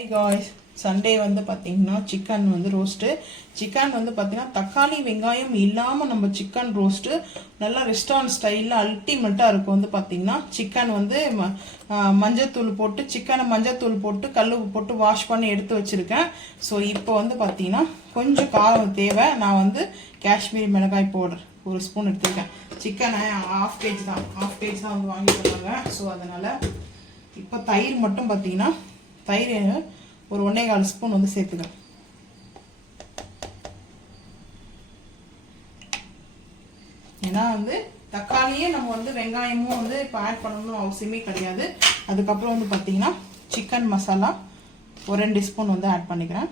Hi guys, Sunday வந்து பாத்தீங்கன்னா chicken வந்து ரோஸ்ட். சிக்கன் வந்து பாத்தீங்கன்னா தக்காளி வெங்காயம் இல்லாம நம்ம சிக்கன் ரோஸ்ட் நல்லா ரெஸ்டாரன்ட் ஸ்டைல்ல அல்டிமேட்டா இருக்கும். வந்து பாத்தீங்கன்னா சிக்கன் வந்து மஞ்சத்தூள் போட்டு சிக்கனை மஞ்சத்தூள் போட்டு கல்லுப்பு போட்டு வாஷ் பண்ணி எடுத்து வச்சிருக்கேன். ஸோ இப்போ வந்து பாத்தீங்கன்னா கொஞ்சம் காரம் தேவை. நான் வந்து காஷ்மீரி மிளகாய் பவுடர் 1 ஸ்பூன் எடுத்துருக்கேன். சிக்கனை ½ கேஜி தான் வந்து வாங்கி தருவாங்க. ஸோ அதனால இப்போ தயிர் மட்டும் பார்த்தீங்கன்னா தயிர் ஒரு 1.25 ஸ்பூன் வந்து சேர்த்துக்கிறேன். ஏன்னா வந்து தக்காளியே நம்ம வந்து வெங்காயமும் வந்து இப்போ ஆட் பண்ணணும்னு அவசியமே கிடையாது. அதுக்கப்புறம் வந்து பார்த்தீங்கன்னா சிக்கன் மசாலா ஒரு 2 ஸ்பூன் வந்து ஆட் பண்ணிக்கிறேன்.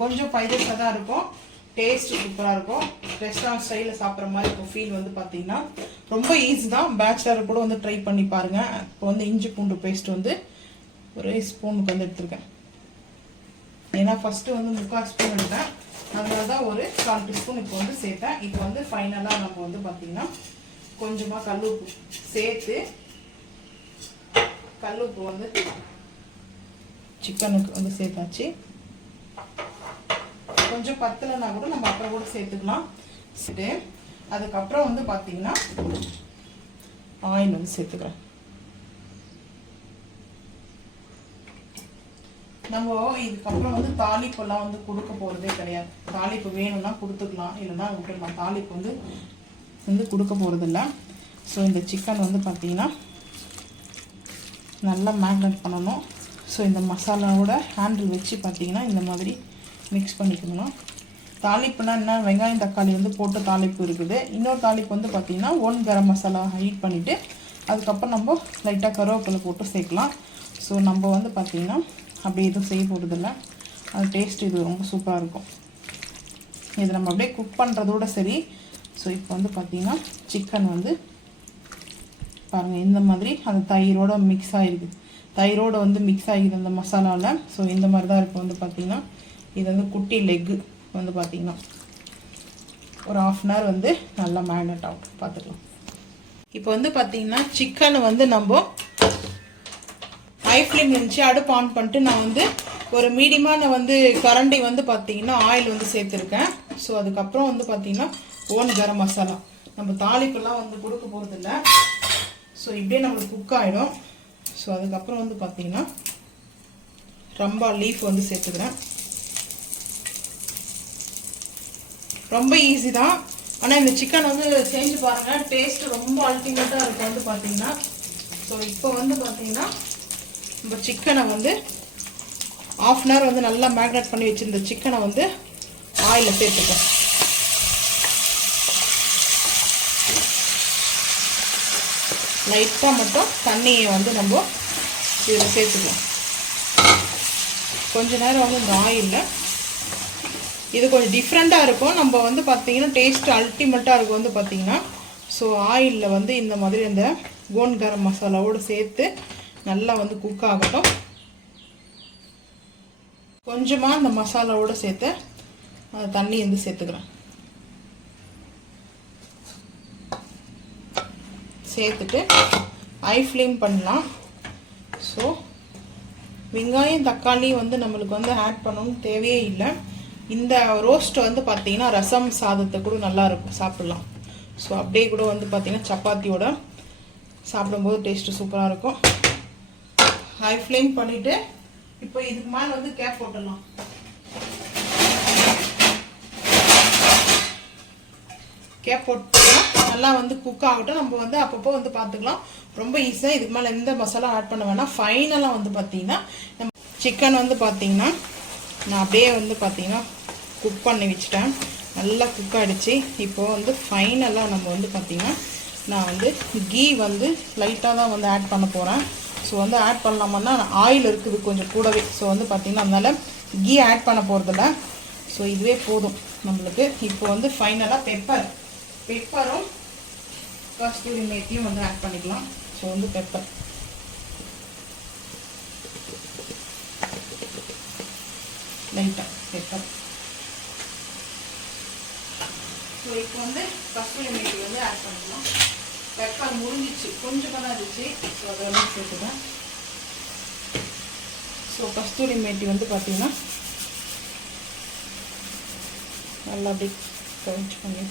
கொஞ்சம் பைரஸாக தான் இருக்கும், டேஸ்ட் சூப்பராக இருக்கும். ரெஸ்டாரண்ட் ஸ்டைலில் சாப்பிட்ற மாதிரி இருக்கும் ஃபீல். வந்து பார்த்தீங்கன்னா ரொம்ப ஈஸி தான், பேச்சுலர் கூட வந்து ட்ரை பண்ணி பாருங்கள். இப்போ வந்து இஞ்சி பூண்டு பேஸ்ட் வந்து ஒரு ஸ்பூனுக்கு வந்து எடுத்துருக்கேன். ஏன்னா ஃபஸ்ட்டு வந்து 3/4 ஸ்பூன் எடுத்தேன், அதனால தான் ஒரு 1/4 டீஸ்பூன் இப்போ வந்து சேர்த்தேன். இப்போ வந்து ஃபைனலாக நம்ம வந்து பார்த்தீங்கன்னா கொஞ்சமாக கல்லுப்பு சேர்த்து, கல்லுப்பு வந்து சிக்கனுக்கு வந்து சேர்த்தாச்சு. கொஞ்சம் பத்தலைன்னா கூட நம்ம அப்புறம் கூட சேர்த்துக்கலாம். சரி, அதுக்கப்புறம் வந்து பார்த்தீங்கன்னா ஆயில் வந்து சேர்த்துக்கிறேன். நம்ம இதுக்கப்புறம் வந்து தாளிப்பெல்லாம் வந்து கொடுக்க போகிறதே கிடையாது. தாளிப்பு வேணும்னா கொடுத்துக்கலாம், இல்லைன்னா விட்டுடலாம். தாளிப்பு வந்து கொடுக்க போகிறதில்ல. ஸோ இந்த சிக்கன் வந்து பார்த்தீங்கன்னா நல்லா மேக்னேட் பண்ணணும். ஸோ இந்த மசாலாவோட ஹேண்டில் வச்சு பார்த்தீங்கன்னா இந்த மாதிரி மிக்ஸ் பண்ணிக்கணும். தாளிப்புனா என்ன, வெங்காயம் தக்காளி வந்து போட்டு தாளிப்பு இருக்குது. இன்னொரு தாளிப்பு வந்து பார்த்தீங்கன்னா 1 கரம் மசாலா ஹீட் பண்ணிவிட்டு அதுக்கப்புறம் நம்ம லைட்டாக கருவேப்பிலை போட்டு சேர்க்கலாம். ஸோ நம்ம வந்து பார்த்தீங்கன்னா அப்படி எதுவும் செய்ய போகிறதில்ல. அது டேஸ்ட் இது ரொம்ப சூப்பராக இருக்கும். இது நம்ம அப்படியே குக் பண்ணுறதோட சரி. ஸோ இப்போ வந்து பார்த்திங்கன்னா சிக்கன் வந்து பாருங்கள் இந்த மாதிரி அந்த தயிரோடு மிக்ஸ் ஆகிருக்கு. தயிரோடு வந்து மிக்ஸ் ஆகிடுது அந்த மசாலாவில். ஸோ இந்த மாதிரி தான் இருக்கும். வந்து பார்த்திங்கன்னா இது வந்து குட்டி லெக்கு வந்து பார்த்திங்கன்னா ஒரு 1/2 hour வந்து நல்லா மேரினேட் ஆகும். பார்த்துக்கலாம். இப்போ வந்து பார்த்திங்கன்னா சிக்கனை வந்து நம்ம ஹை ஃப்ளேம் இருந்துச்சு, அடுப்பு ஆன் பண்ணிட்டு நான் வந்து ஒரு மீடியமான வந்து கரண்டி வந்து பார்த்தீங்கன்னா ஆயில் வந்து சேர்த்துருக்கேன். ஸோ அதுக்கப்புறம் வந்து பார்த்தீங்கன்னா 1 கரம் மசாலா. நம்ம தாளிப்பெல்லாம் வந்து கொடுக்க போகிறதில்ல. ஸோ இப்படியே நம்மளுக்கு குக் ஆகிடும். ஸோ அதுக்கப்புறம் வந்து பார்த்தீங்கன்னா ரம்பா லீஃப் வந்து சேர்த்துக்கிறேன். ரொம்ப ஈஸி தான், ஆனால் இந்த சிக்கன் வந்து செஞ்சு பாருங்கள், டேஸ்ட்டு ரொம்ப அல்டிமேட்டாக இருக்கும். வந்து பார்த்தீங்கன்னா ஸோ இப்போ வந்து பார்த்தீங்கன்னா நம்ம சிக்கனை வந்து ½ hour வந்து நல்லா மேக்னேட் பண்ணி வச்சுருந்த சிக்கனை வந்து ஆயிலில் சேர்த்துப்போம். லைட்டாக மட்டும் தண்ணியை வந்து நம்ம இதில் சேர்த்துக்கலாம். கொஞ்ச நேரம் வந்து இந்த ஆயிலில் இது கொஞ்சம் டிஃப்ரெண்ட்டாக இருக்கும். நம்ம வந்து பார்த்திங்கன்னா டேஸ்ட் அல்டிமேட்டாக இருக்கும். வந்து பார்த்திங்கன்னா ஸோ ஆயிலில் வந்து இந்த மாதிரி அந்த 1 கரம் மசாலாவோடு சேர்த்து நல்லா வந்து குக் ஆகட்டும். கொஞ்சமாக இந்த மசாலாவோடு சேர்த்து தண்ணி வந்து சேர்த்துக்கிறேன். சேர்த்துட்டு ஹை ஃப்ளேம் பண்ணலாம். ஸோ வெங்காயம் தக்காளி வந்து நம்மளுக்கு வந்து ஆட் பண்ணணும்னு தேவையே இல்லை. இந்த ரோஸ்ட் வந்து பார்த்தீங்கன்னா ரசம் சாதத்தை கூட நல்லா இருக்கும், சாப்பிடலாம். ஸோ அப்படியே கூட வந்து பார்த்தீங்கன்னா சப்பாத்தியோட சாப்பிடும்போது டேஸ்ட்டு சூப்பராக இருக்கும். ஹை ஃப்ளேம் பண்ணிவிட்டு இப்போ இதுக்கு மேலே வந்து கேப் போட்டுடலாம். கேப் போட்டுலாம் நல்லா வந்து குக் ஆகட்டும். நம்ம வந்து அப்பப்போ வந்து பார்த்துக்கலாம். ரொம்ப ஈஸியாக, இதுக்கு மேலே எந்த மசாலா ஆட் பண்ண வேணாம். ஃபைனலாக வந்து பார்த்தீங்கன்னா நம்ம சிக்கன் வந்து பார்த்தீங்கன்னா நான் அப்படியே வந்து பார்த்தீங்கன்னா குக் பண்ணி வச்சுட்டேன். நல்லா குக் ஆகிடுச்சு. இப்போது வந்து ஃபைனலாக நம்ம வந்து பார்த்திங்கன்னா நான் வந்து கீ வந்து லைட்டாக தான் வந்து ஆட் பண்ண போகிறேன். ஸோ வந்து ஆட் பண்ணலாமன்னா ஆயில் இருக்குது கொஞ்சம் கூடவே. ஸோ வந்து பார்த்திங்கன்னா அதனால் கீ ஆட் பண்ண போகிறதில்ல. ஸோ இதுவே போதும் நம்மளுக்கு. இப்போ வந்து ஃபைனலாக பெப்பரும் கஸ்தூரி மேத்தியும் வந்து ஆட் பண்ணிக்கலாம். ஸோ வந்து பெப்பர் லைட்டாக பெப்பர். ஸோ இப்போ வந்து கஸ்தூரி மேத்தி வந்து ஆட் பண்ணிக்கலாம். பெப்பர் முடிஞ்சிச்சு, கொஞ்சமாக தான் இருந்துச்சு. ஸோ அதை வந்து சேர்த்துக்கிறேன். ஸோ கஸ்தூரி மேத்தி வந்து பார்த்தீங்கன்னா நல்லா அப்படி கவுச் பண்ணி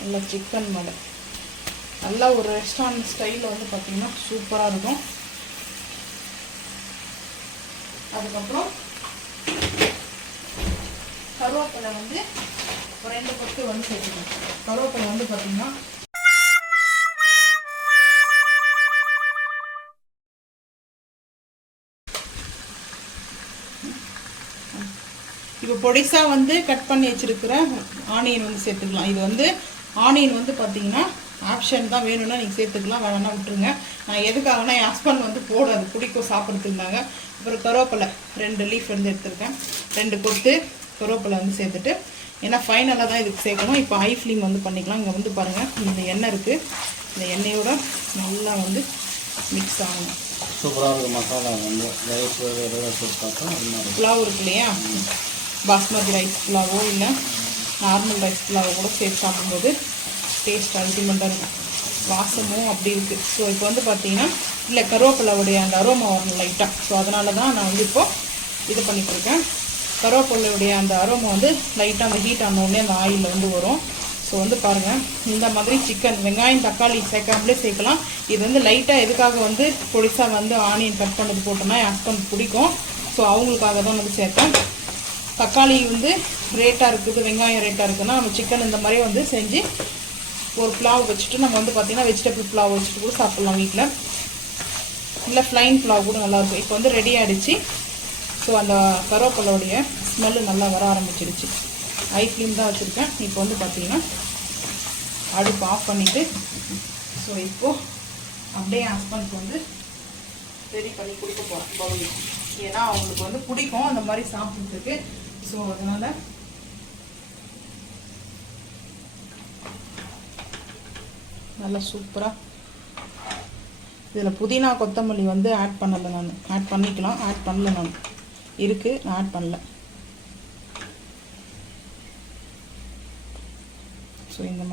நல்லா சிக்கன் மேலே நல்லா ஒரு ரெஸ்டாரண்ட் ஸ்டைலில் வந்து பார்த்தீங்கன்னா சூப்பராக இருக்கும். அதுக்கப்புறம் கருவேப்பிலை வந்து ஒரு 2 கொத்து வந்து சேர்த்துக்கணும். கருவேப்பிலை வந்து பார்த்தீங்கன்னா இப்போ பொடிசாக வந்து கட் பண்ணி வச்சுருக்கிற ஆனியன் வந்து சேர்த்துக்கலாம். இது வந்து ஆனியன் வந்து பார்த்தீங்கன்னா ஆப்ஷன் தான், வேணும்னா நீங்கள் சேர்த்துக்கலாம், வேணாம்னா விட்டுருங்க. நான் எதுக்காகனா என் ஹஸ்பண்ட் வந்து போடாது பிடிக்கும் சாப்பிட்றதுக்குனாங்க. அப்புறம் கருவேப்பிலை 2 லீஃப் வந்து எடுத்துருக்கேன், 2 கொத்து கருவேப்பிலை வந்து சேர்த்துட்டு, ஏன்னா ஃபைனலாக தான் இதுக்கு சேர்க்கணும். இப்போ ஹை ஃப்ளேம் வந்து பண்ணிக்கலாம். இங்கே வந்து பாருங்கள் இந்த எண்ணெய் இருக்குது, இந்த எண்ணெயோட நல்லா வந்து மிக்ஸ் ஆகணும். சூப்பராக இருக்குது மசாலா வந்து ரைஸ் புலாவ் இருக்கு இல்லையா, பாஸ்மதி ரைஸ் புலாவோ இல்லை நார்மல் ரைஸ் புலாவோ கூட சேர்த்து சாப்பிடும்போது டேஸ்ட் அல்டிமேட்டாக இருக்கும். வாசமும் அப்படி இருக்குது. ஸோ இப்போ வந்து பார்த்தீங்கன்னா இல்லை கருவேப்பிலையுடைய அந்த அரோமா வரணும் லைட்டாக. ஸோ அதனால தான் நான் வந்து இப்போது இது பண்ணிகிட்ருக்கேன். கருவேப்பிலையுடைய அந்த அரோமா வந்து லைட்டாக அந்த ஹீட் ஆனோடனே அந்த ஆயிலில் வந்து வரும். ஸோ வந்து பாருங்கள் இந்த மாதிரி சிக்கன் வெங்காயம் தக்காளி சேர்க்காமலே சேர்க்கலாம். இது வந்து லைட்டாக எதுக்காக வந்து பொடிசாக வந்து ஆனியன் கட் பண்ணது போட்டோம்னா என் ஹஸ்பண்ட் பிடிக்கும். ஸோ அவங்களுக்காக தான் வந்து சேர்த்தேன். தக்காளி வந்து ரேட்டாக இருக்குது, வெங்காயம் ரேட்டாக இருக்குதுன்னா நம்ம சிக்கன் இந்த மாதிரி வந்து செஞ்சு ஒரு புலாவ் வச்சுட்டு நம்ம வந்து பார்த்திங்கன்னா வெஜிடபிள் புலாவ் வச்சுட்டு கூட சாப்பிட்லாம் வீட்டில், இல்லை ஃப்ளைன் புலாவ் கூட நல்லாயிருக்கும். இப்போ வந்து ரெடி ஆகிடுச்சு. ஸோ அந்த கருவேப்பிலையோடைய ஸ்மெல்லு நல்லா வர ஆரம்பிச்சிடுச்சு. ஹை ஃப்ளேம் தான் வச்சுருக்கேன். இப்போ வந்து பார்த்திங்கன்னா அடுப்பு ஆஃப் பண்ணிவிட்டு ஸோ இப்போது அப்படியே ஹஸ்பண்ட்க்கு வந்து ரெடி பண்ணி கொடுக்க போகிறேன் பவுல். ஏன்னா அவங்களுக்கு வந்து பிடிக்கும் அந்த மாதிரி சாப்பிட்றதுக்கு. ஸோ அதனால் நல்லா சூப்பராக இதில் புதினா கொத்தமல்லி வந்து ஆட் பண்ணலை நான். ஆட் பண்ணிக்கலாம், ஆட் பண்ணல நான், இருக்குது நான் ஆட் பண்ணல. ஸோ இந்த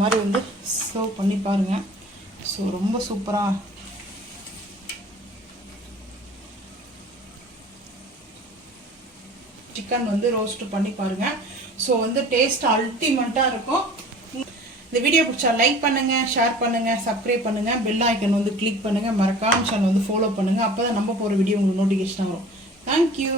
மாதிரி வந்து சர்வ் பண்ணி பாருங்கள். ஸோ ரொம்ப சூப்பராக சிக்கன் வந்து ரோஸ்ட் பண்ணி பாருங்கள். ஸோ வந்து டேஸ்ட் அல்டிமேட்டாக இருக்கும். இந்த வீடியோ பிடிச்சா லைக் பண்ணுங்கள், ஷேர் பண்ணுங்கள், சப்ஸ்கிரைப் பண்ணுங்கள், பெல் ஐக்கன் வந்து கிளிக் பண்ணுங்கள், மறக்காம சேனல் வந்து ஃபாலோ பண்ணுங்கள். அப்போ தான் நம்ம போகிற வீடியோ உங்களுக்கு நோட்டிஃபிகேஷன் வரும். தேங்க்யூ.